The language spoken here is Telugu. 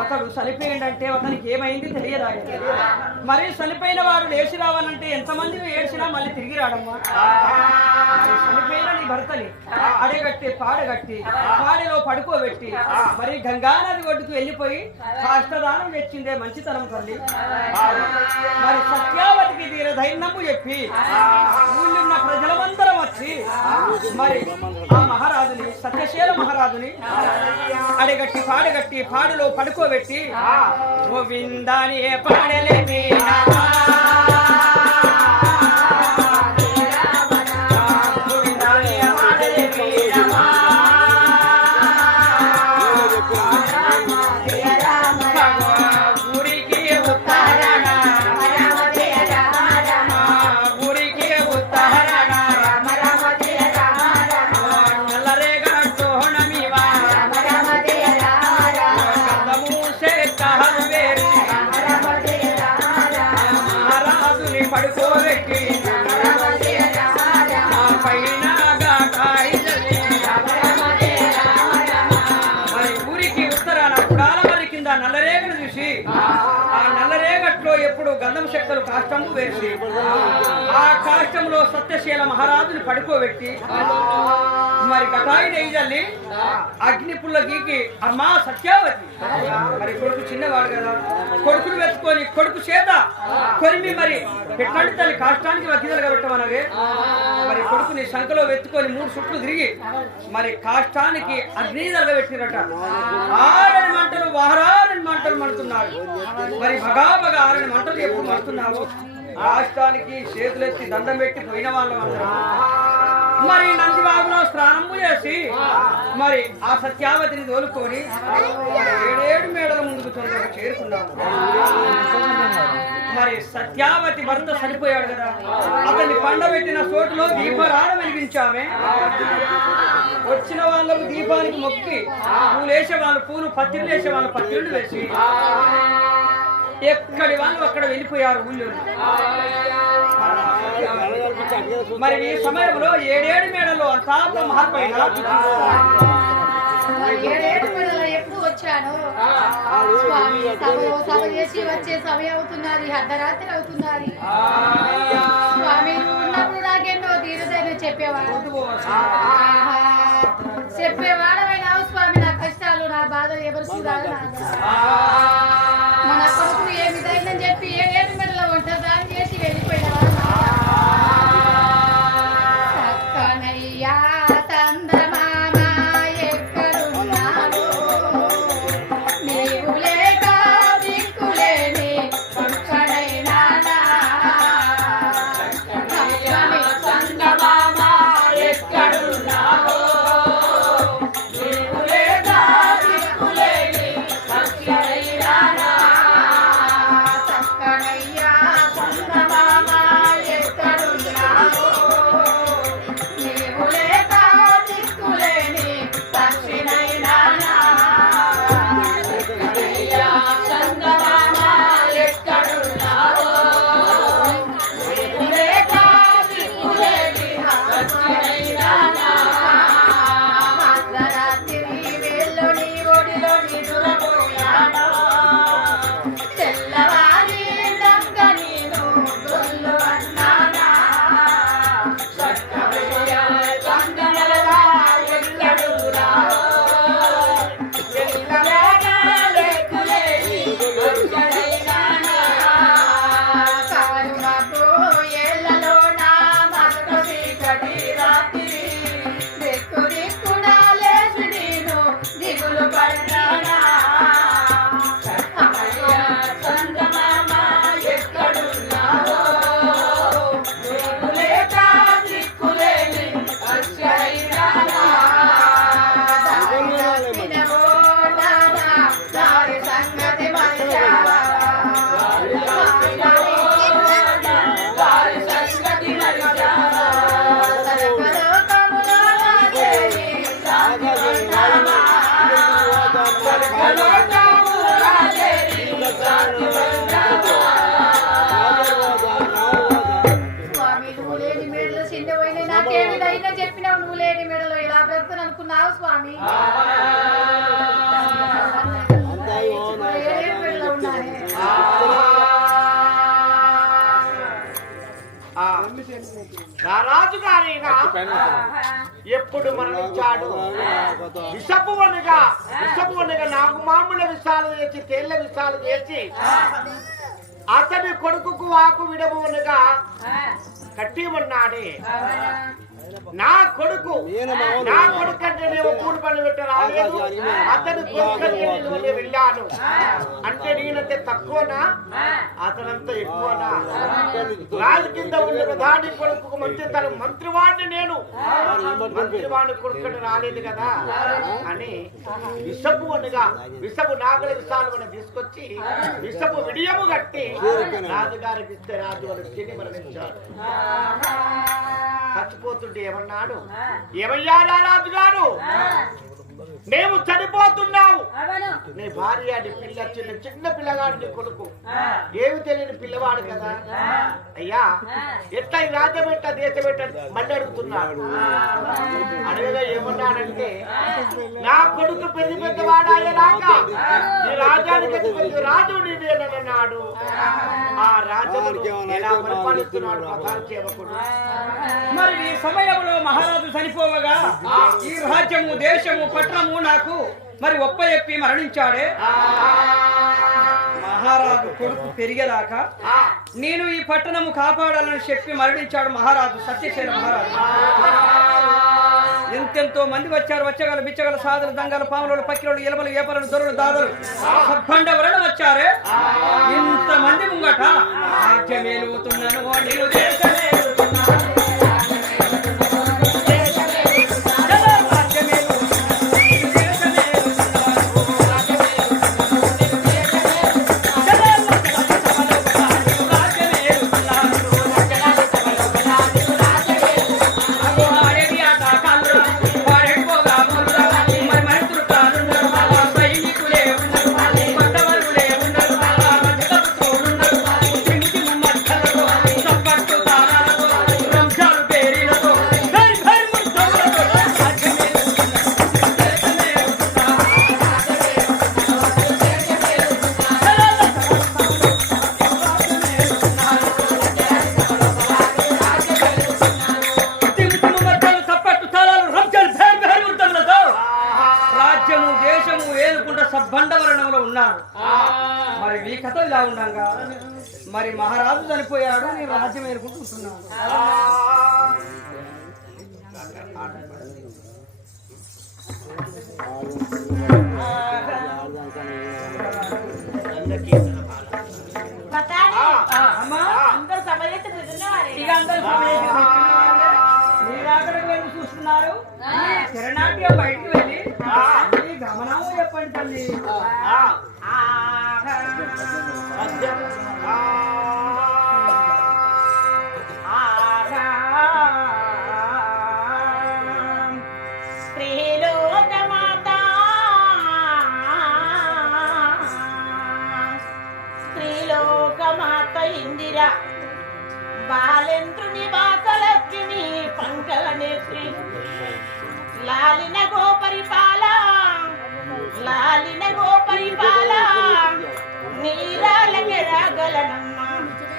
ఒకడు చనిపోయిందంటే అతనికి ఏమైంది తెలియదా? మరి చనిపోయిన వారు లేచి రావాలంటే ఎంతమంది ఏడ్చినా మళ్ళీ తిరిగి రాడమ్మా? చనిపోయిన నీ భర్తని అడగట్టి పాడగట్టి పాడిలో పడుకోబెట్టి మరి గంగా నది ఒడ్డుకు వెళ్ళిపోయి కాష్టదానం తెచ్చిందే మంచితనం తల్లి. మరి సత్యావతికి తీర ధైర్యము చెప్పి ఊళ్ళున్న ప్రజలమందరం వచ్చి మరి ఆ మహారాజుని సత్యశీల మహారాజుని అడగట్టి పాడగట్టి పాడులో పడుకోబెట్టి గోవిందాని ఏ నల్లరేగను చూసి ఆ నల్లరేగట్లో ఎప్పుడు గంధం శక్తులు కాష్టము వేసి ఆ కాష్టంలో సత్యశీల మహారాజుని పడుకోబెట్టి మరి కటాయి నెయ్యాలి అగ్ని పుల్ల గీకి అమ్మా సత్యావతి! మరి కొడుకు చిన్నవాడు కదా. కొడుకును వెతుకొని కొడుకు చేత కొరిమి మరి పెట్టండి తల్లి కాష్టానికి వగ్గిదలుగా పెట్టమనవే. మరి కొడుకుని శంఖలో వెతుకొని మూడు చుట్లు తిరిగి మరి కాష్టానికి అగ్ని పెట్టిరట. ఆరని మంటలు వారారని మంటలు మంటున్నాడు మరి బగా బగా ఆరని మంటలు ఎప్పుడు మండుతున్నావు? రాష్ట్రానికి చేతులెత్తి దండం పెట్టి పోయిన వాళ్ళం అందరం. మరి నందిబాబులో స్నానము చేసి మరి ఆ సత్యావతిని తోలుకొని ఏడేడు మేడల ముందుకు తొందరగా చేరుకున్నాము. మరి సత్యావతి భర్త చనిపోయాడు కదా అతన్ని పండబెట్టిన చోటులో దీపారాధన వెలిగించామే. వచ్చిన వాళ్ళకు దీపానికి మొక్కి పూలు వేసే వాళ్ళు పూలు పత్తిళ్ళు వేసే వాళ్ళు పత్తిళ్ళు వేసి ఎక్కడి వాళ్ళు అక్కడ వెళ్ళిపోయారు ఊళ్ళో మరి ఈ సమయంలో ఏడేడు మేడలో అంతా మహాత్మైన ఏడేడు పిల్లలు ఎప్పుడు వచ్చాను? స్వామి సభ సభ చేసి వచ్చే సమయం అవుతున్నది అర్ధరాత్రి అవుతున్నది. స్వామి నువ్వు ఉన్నప్పుడు నాకెన్నో తీరుదని చెప్పేవాడు. ఆహా. స్వామి నా కష్టాలు నా బాధ ఎవరు చూడాలి అనుకున్నావు స్వామి ఏడేడు మేడలో ఉండాలి ఆ, నా రాజుగారైనా ఎప్పుడు మరణించాడు? విషపు వనగా విషపు వనగా నాకు మామూలు విషాలు చేసి తేళ్ళ విషాలు చేసి అతని కొడుకుకు ఆకు విడబోనగా కట్టి ఉన్నాడే నా కొడుకు. నా కొడుకు అంటే నేను కూడి పని పెట్ట రాలేదు. అతని కొడుకు అంటే నేను వదిలి వెళ్ళాను. అంటే నేనంటే తక్కువనా? అతనంతా ఎక్కువనా? రాజు కింద ఉన్న దాని కొడుకు మంచి తన మంత్రివాడిని నేను. మంత్రివాడిని కొడుకు రాలేదు కదా? అని విషపు అనగా విషపు నాగల విషాలు తీసుకొచ్చి విషపు విడియము కట్టి రాజుగారికి ఇస్తే రాజు వారు తిని మరణించాడు చచ్చిపోతుంటే ఏమన్నాడు? ఏమయ్యా నా రాజుగారు మేము నీ భార్య నీ పిల్ల చిన్న చిన్న పిల్లగాడు నీ కొడుకు ఏమి తెలియని పిల్లవాడు కదా? అయ్యా ఎట్లా ఈ రాజ్యం ఎట్లా దేశం ఎట్లా మళ్ళీ అడుగుతున్నాడు? అడవిలో ఏమన్నాడంటే నా కొడుకు పెద్ద పెద్దవాడు అయ్యేదాకా ఈ రాజ్యానికి రాజు నీవేనన్నాడు ఆ. రాజ్యమును ఎలా పరిపాలిస్తున్నాడు సేవకుడు? మరి ఈ సమయంలో మహారాజు చనిపోవగా ఈ రాజ్యము దేశము పట్టణము నాకు మరి ఒప్ప చెప్పి మరణించాడే? మహారాజు కొడుకు పెరిగేదాకా నేను ఈ పట్టణము కాపాడాలని చెప్పి మరణించాడు మహారాజు సత్యశైల మహారాజు. ఎంతెంతో మంది వచ్చారు వచ్చగల బిచ్చగల సాధులు దంగలు పాములు పక్కిలు ఎలమలు ఏపలు దొరలు దాదులు సబ్బండ వలన వచ్చారే? ఇంత మంది ముంగట. రాజ్యమేలుతున్నాను చనిపోయాడు నేను రాజ్యం సమయం చూస్తున్నారు. తిరణాట్యం బయటికి వెళ్ళి మీ గమనము చెప్పండి తల్లి.